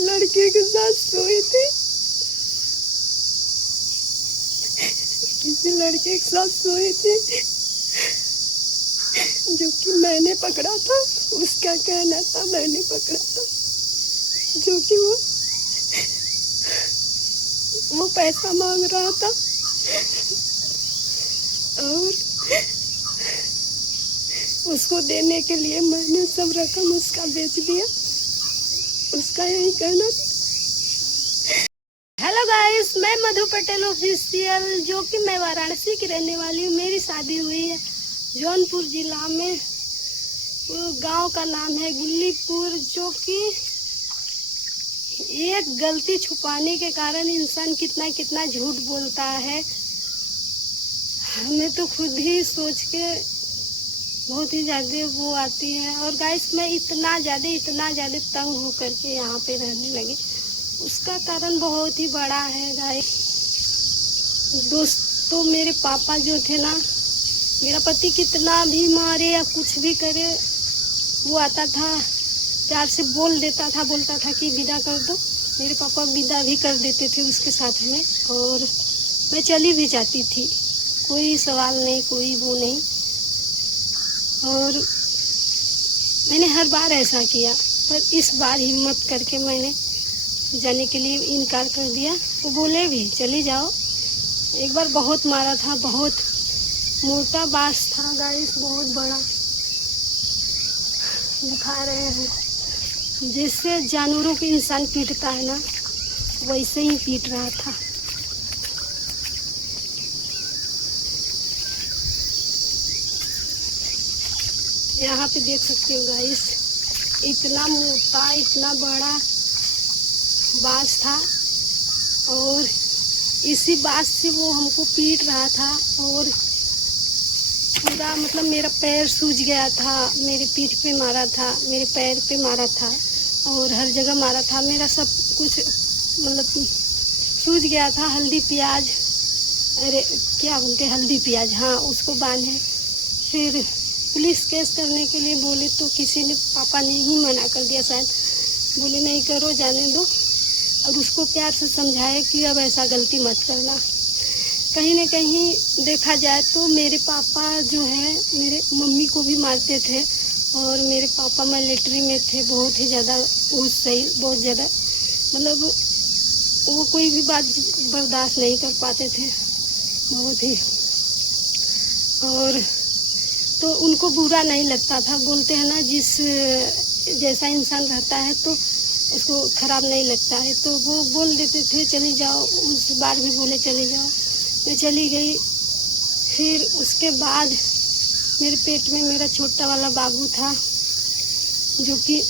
लड़के के साथ सोए थे, किसी लड़के के साथ सोए थे जो कि मैंने पकड़ा था। उसका कहना था मैंने पकड़ा था, जो कि वो पैसा मांग रहा था और उसको देने के लिए मैंने सब रकम उसका बेच दिया। उसका यही कहना था। हेलो गाइस, मैं मधु पटेल ऑफिशियल, जो कि मैं वाराणसी की रहने वाली हूँ। मेरी शादी हुई है जौनपुर जिला में। गांव का नाम है गुल्लीपुर, जो कि एक गलती छुपाने के कारण इंसान कितना कितना झूठ बोलता है। हमें तो खुद ही सोच के बहुत ही ज़्यादा वो आती है। और गाइस, मैं इतना ज़्यादा तंग होकर के यहाँ पे रहने लगी। उसका कारण बहुत ही बड़ा है गाइस। दोस्तों, मेरे पापा जो थे ना, मेरा पति कितना भी मारे या कुछ भी करे, वो आता था प्यार से बोल देता था, बोलता था कि विदा कर दो। मेरे पापा विदा भी कर देते थे उसके साथ में, और मैं चली भी जाती थी, कोई सवाल नहीं, कोई वो नहीं। और मैंने हर बार ऐसा किया, पर इस बार हिम्मत करके मैंने जाने के लिए इनकार कर दिया। वो बोले भी चली जाओ। एक बार बहुत मारा था, बहुत मोटा बांस था गाइस, बहुत बड़ा। दिखा रहे हैं जैसे जानवरों को इंसान पीटता है ना, वैसे ही पीट रहा था। यहाँ पे देख सकते हो गाइस, इतना मोटा, इतना बड़ा बांस था, और इसी बांस से वो हमको पीट रहा था। और पूरा मतलब मेरा पैर सूज गया था, मेरे पीठ पे मारा था, मेरे पैर पे मारा था, और हर जगह मारा था। मेरा सब कुछ मतलब सूज गया था। हल्दी प्याज, अरे क्या बोलते, हल्दी प्याज, हाँ, उसको बांधे। फिर पुलिस केस करने के लिए बोले तो किसी ने, पापा ने ही मना कर दिया शायद, बोले नहीं करो, जाने दो। और उसको प्यार से समझाए कि अब ऐसा गलती मत करना। कहीं न कहीं देखा जाए तो मेरे पापा जो है मेरे मम्मी को भी मारते थे, और मेरे पापा मिलिट्री में थे, बहुत ही ज़्यादा सही, बहुत ज़्यादा मतलब वो कोई भी बात बर्दाश्त नहीं कर पाते थे, बहुत ही। और तो उनको बुरा नहीं लगता था। बोलते हैं ना, जिस जैसा इंसान रहता है तो उसको खराब नहीं लगता है, तो वो बोल देते थे चली जाओ। उस बार भी बोले चली जाओ, मैं चली गई। फिर उसके बाद मेरे पेट में मेरा छोटा वाला बाबू था, जो कि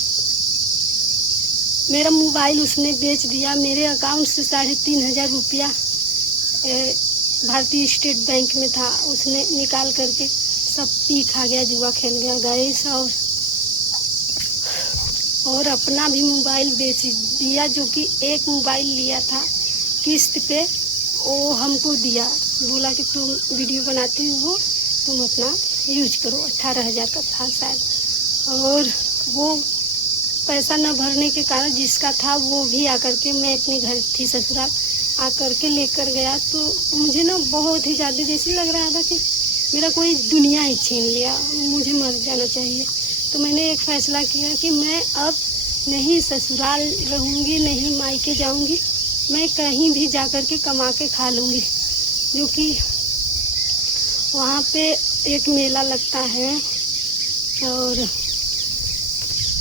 मेरा मोबाइल उसने बेच दिया। मेरे अकाउंट से 3,500 रुपया भारतीय स्टेट बैंक में था, उसने निकाल करके सब पी खा गया, जुआ खेल गया गाइस। और अपना भी मोबाइल बेच दिया, जो कि एक मोबाइल लिया था किस्त पे, वो हमको दिया। बोला कि तुम वीडियो बनाती हो, तुम अपना यूज करो। 18,000 का था शायद। और वो पैसा न भरने के कारण जिसका था वो भी आकर के, मैं अपने घर थी ससुराल, आकर के लेकर गया। तो मुझे ना बहुत ही ज़्यादा जैसे लग रहा था कि मेरा कोई दुनिया ही छीन लिया, मुझे मर जाना चाहिए। तो मैंने एक फ़ैसला किया कि मैं अब नहीं ससुराल रहूँगी, नहीं मायके जाऊँगी, मैं कहीं भी जाकर के कमा के खा लूँगी। जो कि वहाँ पे एक मेला लगता है, और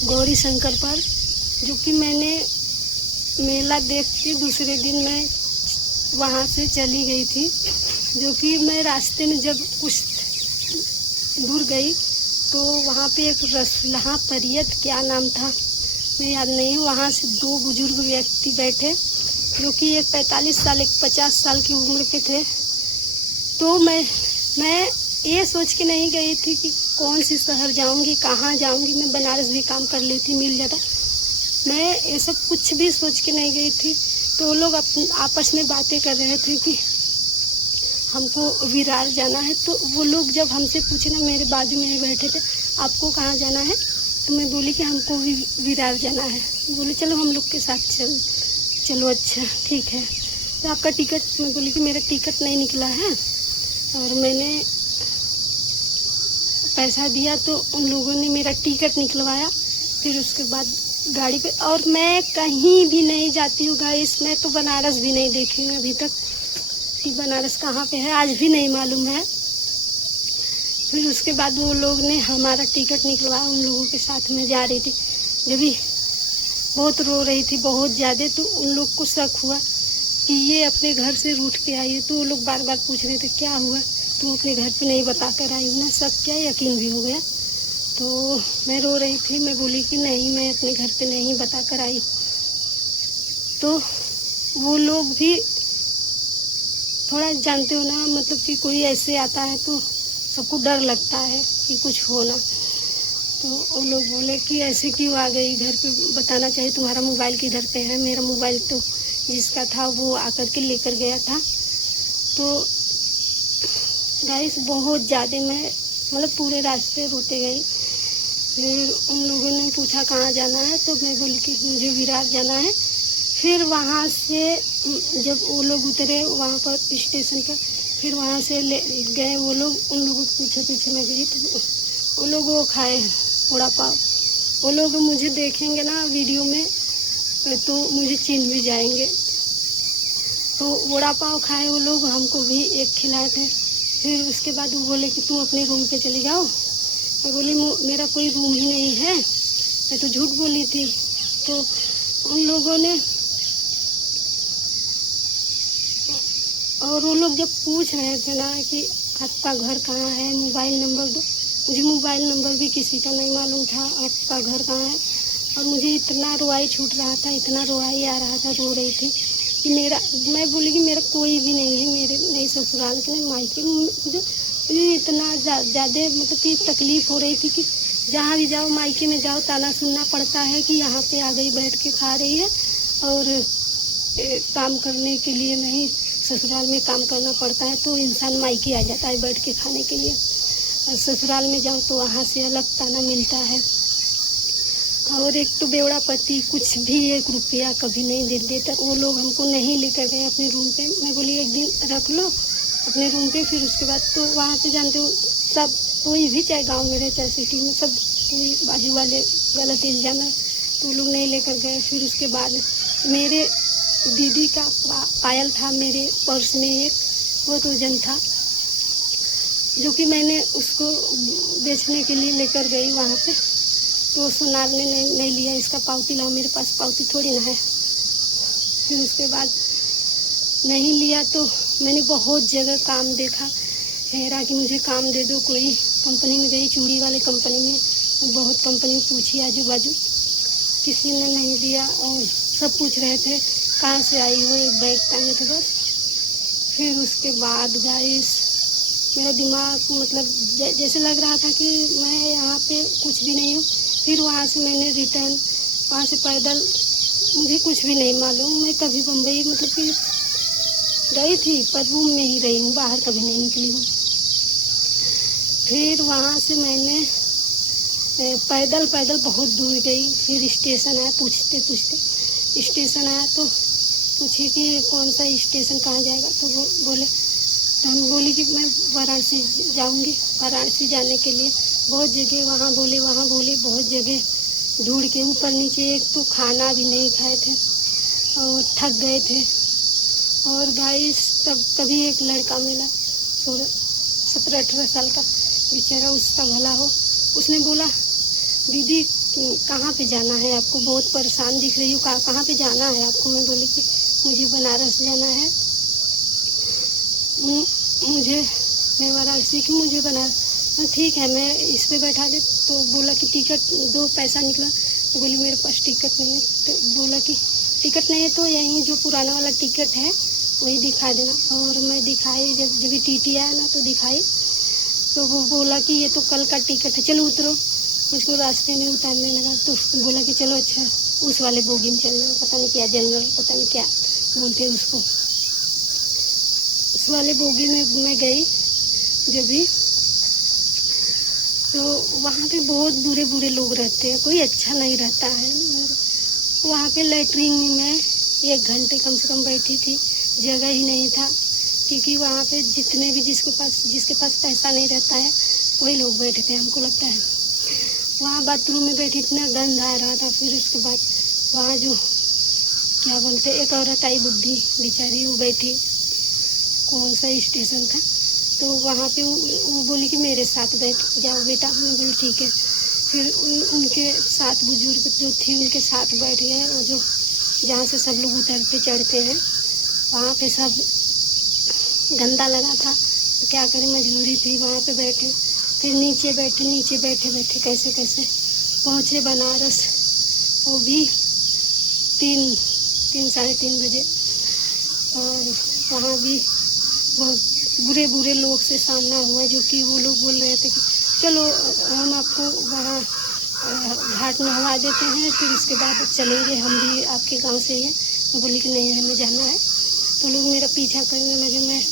गौरी शंकर पर, जो कि मैंने मेला देख के दूसरे दिन मैं वहाँ से चली गई थी। जो कि मैं रास्ते में जब कुछ दूर गई तो वहाँ पे एक रसुल्हा परियत, क्या नाम था मैं याद नहीं, वहाँ से 2 बुजुर्ग व्यक्ति बैठे, जो कि एक 45 साल, एक 50 साल की उम्र के थे। तो मैं ये सोच के नहीं गई थी कि कौन सी शहर जाऊंगी, कहाँ जाऊंगी। मैं बनारस भी काम कर ली थी, मिल जाता। मैं ये सब कुछ भी सोच के नहीं गई थी। तो वो लोग आपस में बातें कर रहे थे कि हमको विरार जाना है। तो वो लोग जब हमसे पूछे ना, मेरे बाजू में ही बैठे थे, आपको कहाँ जाना है, तो मैं बोली कि हमको भी विरार जाना है। बोले चलो हम लोग के साथ चलो अच्छा ठीक है। तो आपका टिकट, मैं बोली कि मेरा टिकट नहीं निकला है और मैंने पैसा दिया तो उन लोगों ने मेरा टिकट निकलवाया। फिर उसके बाद गाड़ी पे, और मैं कहीं भी नहीं जाती हूँ गाइस, मैं तो बनारस भी नहीं देखी हूँ अभी तक कि बनारस कहाँ पे है, आज भी नहीं मालूम है। फिर उसके बाद वो लोग ने हमारा टिकट निकलवाया, उन लोगों के साथ में जा रही थी। जब भी बहुत रो रही थी बहुत ज़्यादा, तो उन लोग को शक हुआ कि ये अपने घर से रूठ के आई है। तो वो लोग बार बार पूछ रहे थे क्या हुआ, तुम अपने घर पे नहीं बता कर आई ना। शक क्या, यकीन भी हो गया। तो मैं रो रही थी, मैं बोली कि नहीं मैं अपने घर पे नहीं बता कर आई। तो वो लोग भी थोड़ा जानते हो ना, मतलब कि कोई ऐसे आता है तो सबको डर लगता है कि कुछ हो ना। तो वो लोग बोले कि ऐसे क्यों आ गई, घर पे बताना चाहिए, तुम्हारा मोबाइल किधर पे है। मेरा मोबाइल तो जिसका था वो आकर के लेकर गया था। तो गाइस बहुत ज़्यादा मैं मतलब पूरे रास्ते रोते गई। फिर उन लोगों ने पूछा कहाँ जाना है, तो मैं बोली कि मुझे विरार जाना है। फिर वहाँ से जब वो लोग उतरे वहाँ पर स्टेशन पर, फिर वहाँ से ले गए वो लोग, उन लोगों के पीछे पीछे मैं गई। तो वो लोग वो खाए वड़ा पाव। वो लोग मुझे देखेंगे ना वीडियो में तो मुझे चिन्ह भी जाएंगे। तो वड़ा पाव खाए वो लोग, हमको भी एक खिलाए थे। फिर उसके बाद वो बोले कि तुम अपने रूम पे चली जाओ। मैं बोली मेरा कोई रूम ही नहीं है, मैं तो झूठ बोली थी। तो उन लोगों ने, और वो लोग जब पूछ रहे थे ना कि आपका घर कहाँ है, मोबाइल नंबर दो, मुझे मोबाइल नंबर भी किसी का नहीं मालूम था, आपका घर कहाँ है। और मुझे इतना रोआई छूट रहा था, इतना रोआई आ रहा था, रो रही थी कि मेरा, मैं बोली कि मेरा कोई भी नहीं है, मेरे नहीं ससुराल के नहीं मायके। मुझे इतना ज़्यादा मतलब कि तकलीफ़ हो रही थी कि जहाँ भी जाओ मायके में जाओ ताना सुनना पड़ता है कि यहाँ पे आ गई बैठ के खा रही है, और काम करने के लिए नहीं, ससुराल में काम करना पड़ता है तो इंसान मायके आ जाता है बैठ के खाने के लिए। और ससुराल में जाओ तो वहाँ से अलग ताना मिलता है। और एक तो बेवड़ा पति कुछ भी 1 रुपया कभी नहीं दे देता। वो लोग हमको नहीं लेकर गए अपने रूम पे। मैं बोली एक दिन रख लो अपने रूम पे, फिर उसके बाद तो वहाँ पे जानते हो सब, कोई भी चाहे गांव में रहे चाहे सिटी में, सब कोई बाजू वाले गलत इल्जाम है, तो वो लोग नहीं लेकर गए। फिर उसके बाद मेरे दीदी का पायल था मेरे पर्स में, एक बहुत वजन था, जो कि मैंने उसको बेचने के लिए लेकर गई वहाँ पे। तो सोनार ने नहीं लिया, इसका पावती लाओ, मेरे पास पावती थोड़ी ना है। फिर उसके बाद नहीं लिया तो मैंने बहुत जगह काम देखा, ठहरा कि मुझे काम दे दो। कोई कंपनी में गई, चूड़ी वाले कंपनी में, बहुत कंपनी पूछी आजू बाजू, किसी ने नहीं दिया। और सब पूछ रहे थे कहाँ से आई हो, एक बैग टांगे थे बस। फिर उसके बाद गाइस मेरा दिमाग मतलब जैसे लग रहा था कि मैं यहाँ पे कुछ भी नहीं हूँ। फिर वहाँ से मैंने रिटर्न, वहाँ से पैदल, मुझे कुछ भी नहीं मालूम। मैं कभी बम्बई मतलब कि गई थी पर रूम में ही रही हूँ, बाहर कभी नहीं निकली हूँ। फिर वहाँ से मैंने पैदल बहुत दूर गई। फिर स्टेशन आया, पूछते पूछते स्टेशन आया तो पूछी कि कौन सा स्टेशन कहाँ जाएगा, तो वो बोले, तो हम बोली कि मैं वाराणसी जाऊंगी। वाराणसी जाने के लिए बहुत जगह वहाँ बोले बहुत जगह ढूंढ के ऊपर नीचे, एक तो खाना भी नहीं खाए थे और थक गए थे। और गाइस तभी एक लड़का मिला 17-18 साल का, बेचारा उसका भला हो। उसने बोला दीदी कहाँ पे जाना है आपको, बहुत परेशान दिख रही हो, कहाँ पे जाना है आपको। मैं बोली कि मुझे बनारस जाना है, मैं वाराणसी की, मुझे बनारस। ठीक है मैं इस पे बैठा दे। तो बोला कि टिकट दो, पैसा निकला। तो बोली मेरे पास टिकट नहीं है। तो बोला कि टिकट नहीं है तो यहीं जो पुराना वाला टिकट है वही दिखा देना। और मैं दिखाई, जब टीटी आया ना तो दिखाई, तो वो बोला कि ये तो कल का टिकट है, चलो उतरो। मुझको रास्ते में उतारने लगा तो बोला कि चलो अच्छा उस वाले बोगी में चल जाओ, पता नहीं क्या जनरल, पता नहीं क्या बोलते हैं उसको। उस वाले बोगी में मैं गई जब भी, तो वहाँ पे बहुत बुरे बुरे लोग रहते हैं, कोई अच्छा नहीं रहता है। वहाँ पे लेटरिन में 1 घंटे कम से कम बैठी थी, जगह ही नहीं था, क्योंकि वहाँ पे जितने भी जिसके पास पैसा नहीं रहता है वही लोग बैठे थे, हमको लगता है। वहाँ बाथरूम में बैठी, इतना गंद आ रहा था। फिर उसके बाद वहाँ जो क्या बोलते, एक औरत आई बुढ़ी बेचारी, वो बैठी, कौन सा स्टेशन था, तो वहाँ पे वो बोली कि मेरे साथ बैठ जाओ बेटा। मैं बोली ठीक है। फिर उनके साथ बुजुर्ग जो थे उनके साथ बैठ गए, और जो जहाँ से सब लोग उतरते चढ़ते हैं वहाँ पे सब गंदा लगा था, तो क्या करें, मजबूरी थी, वहाँ पे बैठे। फिर नीचे बैठे कैसे कैसे पहुँचे बनारस, वो भी 3-3:30 बजे। और वहाँ भी बहुत बुरे बुरे लोग से सामना हुआ, जो कि वो लोग बोल रहे थे कि चलो हम आपको वहाँ घाट नहवा देते हैं, फिर उसके बाद चलेंगे, हम भी आपके गांव से ही हैं। मैं बोली कि नहीं, हमें जाना है। तो लोग मेरा पीछा करने लगे। मैं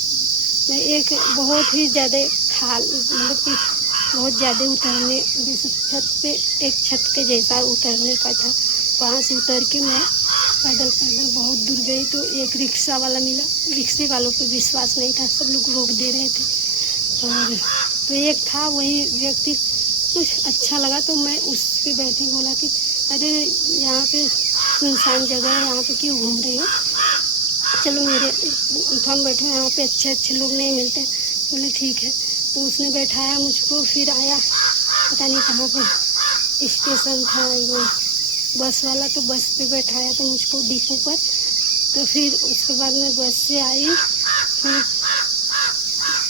एक बहुत ही ज़्यादा मतलब कि बहुत ज़्यादा उतरने, जैसे छत पे एक छत के जैसा उतरने का था, वहाँ से उतर के मैं पैदल बहुत दूर गई। तो एक रिक्शा वाला मिला, रिक्शे वालों पे विश्वास नहीं था, सब लोग रोक दे रहे थे। और तो एक था, वही व्यक्ति कुछ अच्छा लगा, तो मैं उस पे बैठी, बोला कि अरे यहाँ पे सुनसान जगह है, यहाँ पे क्यों घूम रही हो, चलो मेरे हम बैठे, यहाँ पे अच्छे लोग नहीं मिलते। बोले ठीक है। तो उसने बैठाया मुझको, फिर आया, पता नहीं कहाँ पे स्टेशन था वो बस वाला, तो बस पे बैठाया तो मुझको डिपो पर। तो फिर उसके बाद मैं बस से आई।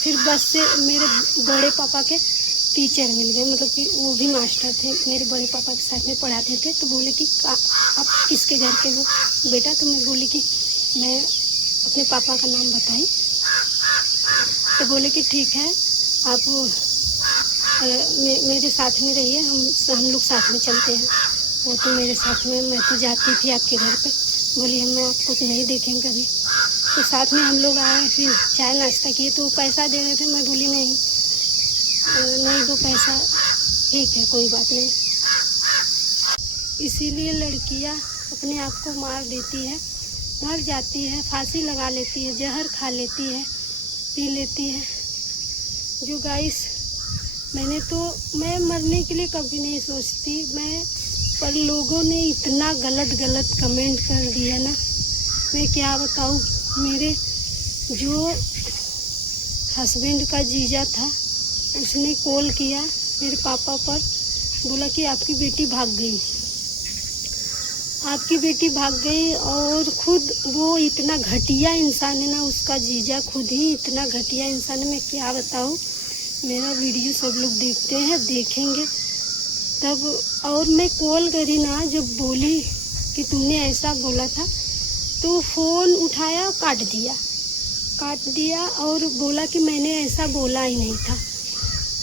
फिर बस से मेरे बड़े पापा के टीचर मिल गए, मतलब कि वो भी मास्टर थे, मेरे बड़े पापा के साथ में पढ़ाते थे। तो बोले कि आप किसके घर के हो बेटा? तो मैं बोली कि मैं अपने पापा का नाम बताई। तो बोले कि ठीक है, आप मेरे साथ में रहिए, हम लोग साथ में चलते हैं। वो तो मेरे साथ में, मैं तो जाती थी आपके घर पे। बोली हम आपको तो नहीं देखेंगे कभी। तो साथ में हम लोग आए, फिर चाय नाश्ता किए। तो पैसा दे रहे थे, मैं बोली नहीं दो पैसा, ठीक है कोई बात नहीं। इसीलिए लड़कियां अपने आप को मार देती है, मर जाती है, फांसी लगा लेती है, जहर खा लेती है, पी लेती है। जो गाइस, मैं मरने के लिए कभी नहीं सोचती पर लोगों ने इतना गलत कमेंट कर दिया ना, मैं क्या बताऊँ। मेरे जो हस्बैंड का जीजा था, उसने कॉल किया मेरे पापा पर, बोला कि आपकी बेटी भाग गई। और खुद वो इतना घटिया इंसान है ना, उसका जीजा खुद ही इतना घटिया इंसान है, मैं क्या बताऊँ। मेरा वीडियो सब लोग देखते हैं, देखेंगे तब। और मैं कॉल करी ना, जब बोली कि तुमने ऐसा बोला था, तो फ़ोन उठाया, काट दिया और बोला कि मैंने ऐसा बोला ही नहीं था।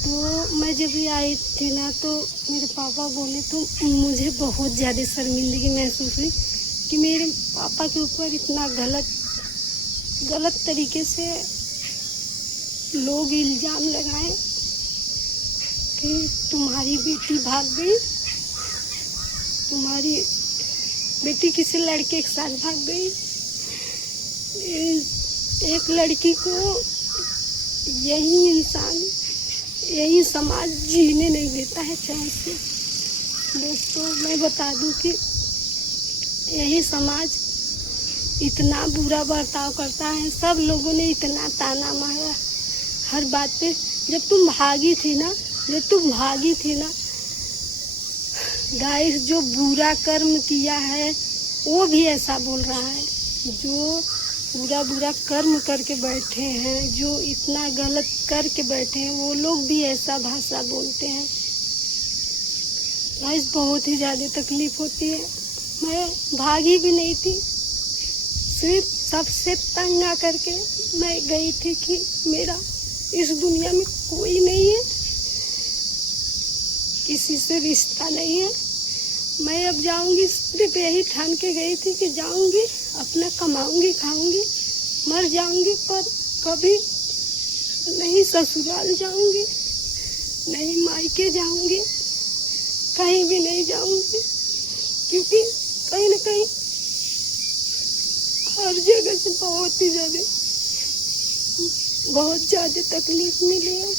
तो मैं जब भी आई थी ना, तो मेरे पापा बोले, तो मुझे बहुत ज़्यादा शर्मिंदगी महसूस हुई कि मेरे पापा के ऊपर इतना गलत तरीके से लोग इल्ज़ाम लगाए कि तुम्हारी बेटी भाग गई, तुम्हारी बेटी किसी लड़के के साथ भाग गई। एक लड़की को यही समाज जीने नहीं देता है चैन से। दोस्तों, मैं बता दूं कि यही समाज इतना बुरा बर्ताव करता है। सब लोगों ने इतना ताना मारा हर बात पे। जब तुम भागी थी ना गाइस, जो बुरा कर्म किया है वो भी ऐसा बोल रहा है। जो बुरा कर्म करके बैठे हैं, जो इतना गलत करके बैठे हैं, वो लोग भी ऐसा भाषा बोलते हैं। गाइस, बहुत ही ज़्यादा तकलीफ होती है। मैं भागी भी नहीं थी, सिर्फ सबसे तंग आ करके मैं गई थी कि मेरा इस दुनिया में कोई नहीं है, किसी से रिश्ता नहीं है। मैं अब जाऊंगी, सिर्फ यही ठान के गई थी कि जाऊंगी, अपना कमाऊंगी, खाऊंगी, मर जाऊंगी, पर कभी नहीं ससुराल जाऊंगी। नहीं मायके जाऊंगी, कहीं भी नहीं जाऊंगी, क्योंकि कहीं ना कहीं हर जगह से बहुत ज़्यादा तकलीफ मिली है।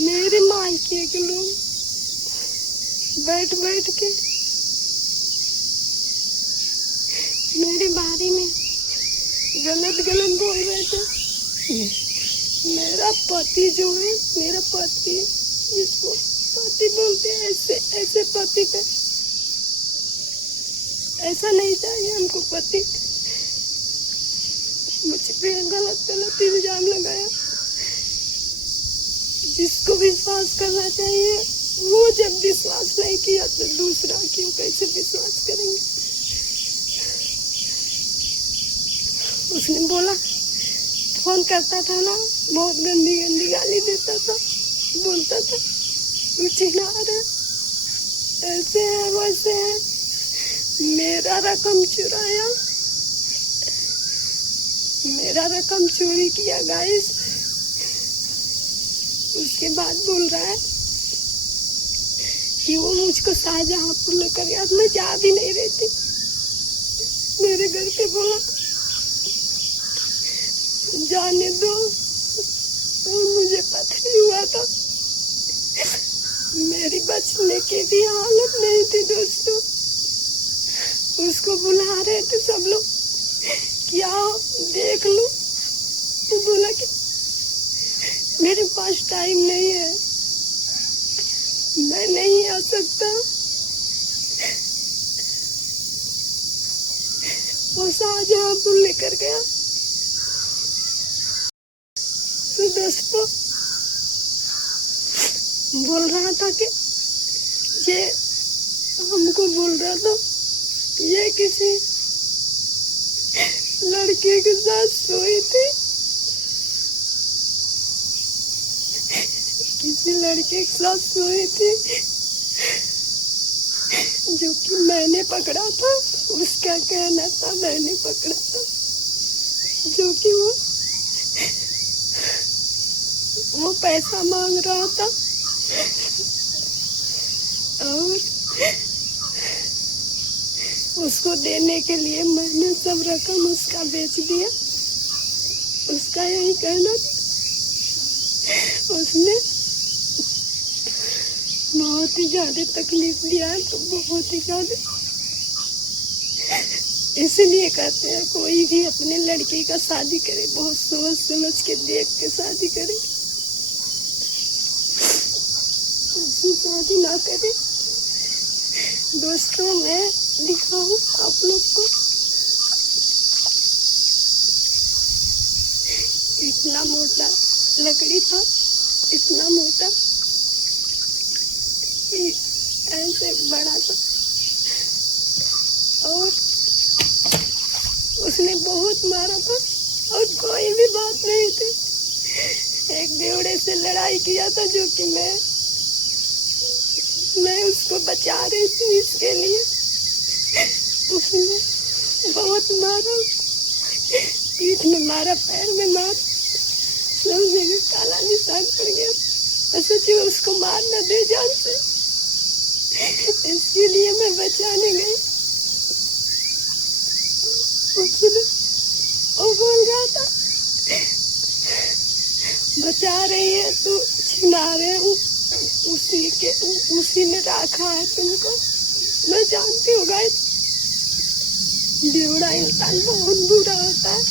मेरे मायके के लोग बैठ बैठ के मेरे बारे में गलत बोल रहे थे। मेरा पति जो है, मेरा पति, जिसको पति बोलते हैं, ऐसे पति पे ऐसा नहीं चाहिए हमको। पति मुझ पे गलत इल्जाम लगाया। जिसको विश्वास करना चाहिए वो जब विश्वास नहीं किया तो दूसरा क्यों कैसे विश्वास करेंगे। उसने बोला, फोन करता था ना, बहुत गंदी गाली देता था, बोलता था तू चिढ़ा रहा, ऐसे है वैसे है। मेरा रकम चुराया, मेरा रकम चोरी किया गाइस। उसके बाद बोल रहा है कि वो मुझको शाहजहांपुर लेकर गया। मैं जा भी नहीं रही थी। मेरे घर पे बोला जाने दो, और मुझे पता ही हुआ था। मेरी बचने की भी हालत नहीं थी दोस्तों। उसको बुला रहे थे सब लोग कि आओ देख लो, तो बोला कि मेरे पास टाइम नहीं है, मैं नहीं आ सकता। वो शाहजहांपुर लेकर गया। तो दोस्तों बोल रहा था कि ये हमको बोल रहा था ये किसी लड़के के साथ सोई थी, किसी लड़के के साथ सोई थी जो कि मैंने पकड़ा था। उसका कहना था मैंने पकड़ा था, जो कि वो पैसा मांग रहा था और उसको देने के लिए मैंने सब रकम उसका बेच दिया। उसका यही कहना था। उसने बहुत ही ज्यादा तकलीफ दिया है, तो बहुत ही ज्यादा। इसलिए कहते हैं कोई भी अपने लड़की का शादी करे बहुत सोच समझ के देख के शादी करे, उसकी शादी ना करे। दोस्तों मैं दिखाऊं आप लोग को, इतना मोटा लकड़ी था, इतना मोटा, ऐसे बड़ा था, और उसने बहुत मारा था और कोई भी बात नहीं थी। एक बेवड़े से लड़ाई किया था, जो कि मैं उसको बचा रही थी, इसके लिए उसने बहुत मारा, पीठ में मारा, पैर में मारा, सब जगह काला निशान पड़ गया। सोचे उसको मार न दे जान से, इसके लिए मैं बचाने गई। उसने वो बोल रहा था बचा रही है तो छिना रहे हूँ, उसी ने रखा है तुमको। मैं जानती हूँ गाइस, बेवड़ा इंसान बहुत बुरा होता है।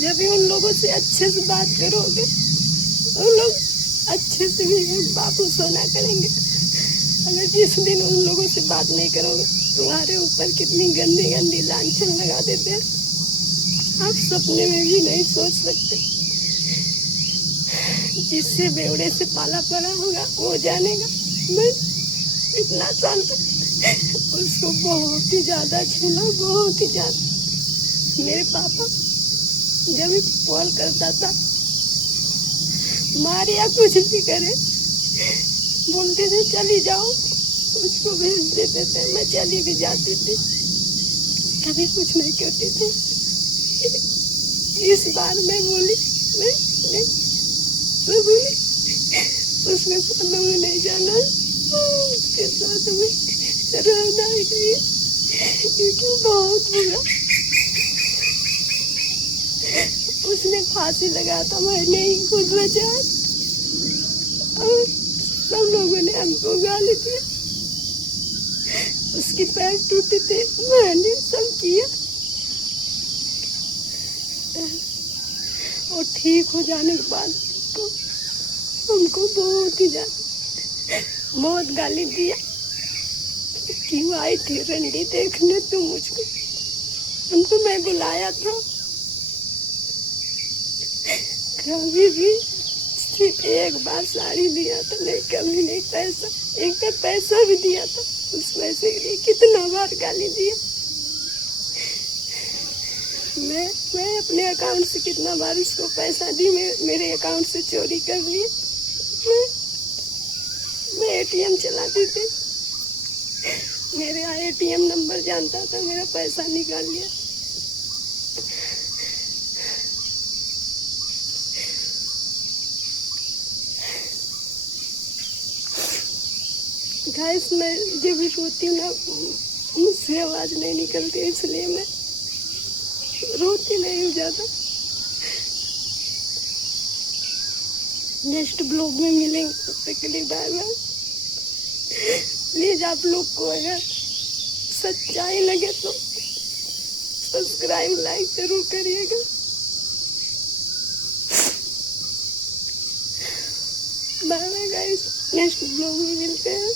जब भी उन लोगों से अच्छे से बात करोगे, उन लोग अच्छे से भी बापू सोना करेंगे। अगर जिस दिन उन लोगों से बात नहीं करोगे, तुम्हारे ऊपर कितनी गंदी गंदी लांछन लगा देते हैं, आप सपने में भी नहीं सोच सकते। जिससे बेवड़े से पाला पड़ा होगा वो जानेगा। मैं इतना साल तक उसको बहुत ही ज्यादा छूना, बहुत ही ज्यादा। मेरे पापा जब भी कॉल करता था, मारे या कुछ भी करे, बोलते थे चली जाओ, उसको भेज देते थे। मैं चली भी जाती थी, कभी कुछ नहीं करती थी। इस बार मैं बोली नहीं, प्रभु ने उसके साथ में नहीं जाना, उसके साथ में रहना ही नहीं, क्योंकि बहुत बुरा उसने फांसी लगा था, मैं नहीं खुद बचा। और सब लोगों ने हमको गाली दी, उसकी पैर टूटे थे, मैंने सब किया। और ठीक हो जाने के बाद तो हमको बहुत ही बहुत गाली दिया। क्यों आई थी रंडी देखने तो मुझको, उनको मैं बुलाया था, कभी भी सिर्फ एक बार साड़ी दिया था, नहीं कभी नहीं पैसा, एक बार पैसा भी दिया था, उस पैसे के लिए कितना बार गाली दिया। मैं अपने अकाउंट से कितना बार उसको पैसा दी, मेरे अकाउंट से चोरी कर लिए। मैं एटीएम चलाती थी, मेरे एटीएम नंबर जानता था, मेरा पैसा निकाल लिया। गाइस, मैं जब भी रोती हूँ ना, मुझसे आवाज़ नहीं निकलती, इसलिए मैं रोती नहीं हूँ ज़्यादा। नेक्स्ट ब्लॉग में मिलेंगे, तब तक के लिए बाय बाय। प्लीज़ आप लोग को अगर सच्चाई लगे तो सब्सक्राइब लाइक जरूर करिएगा। Bye bye guys, next blog में मिलते हैं।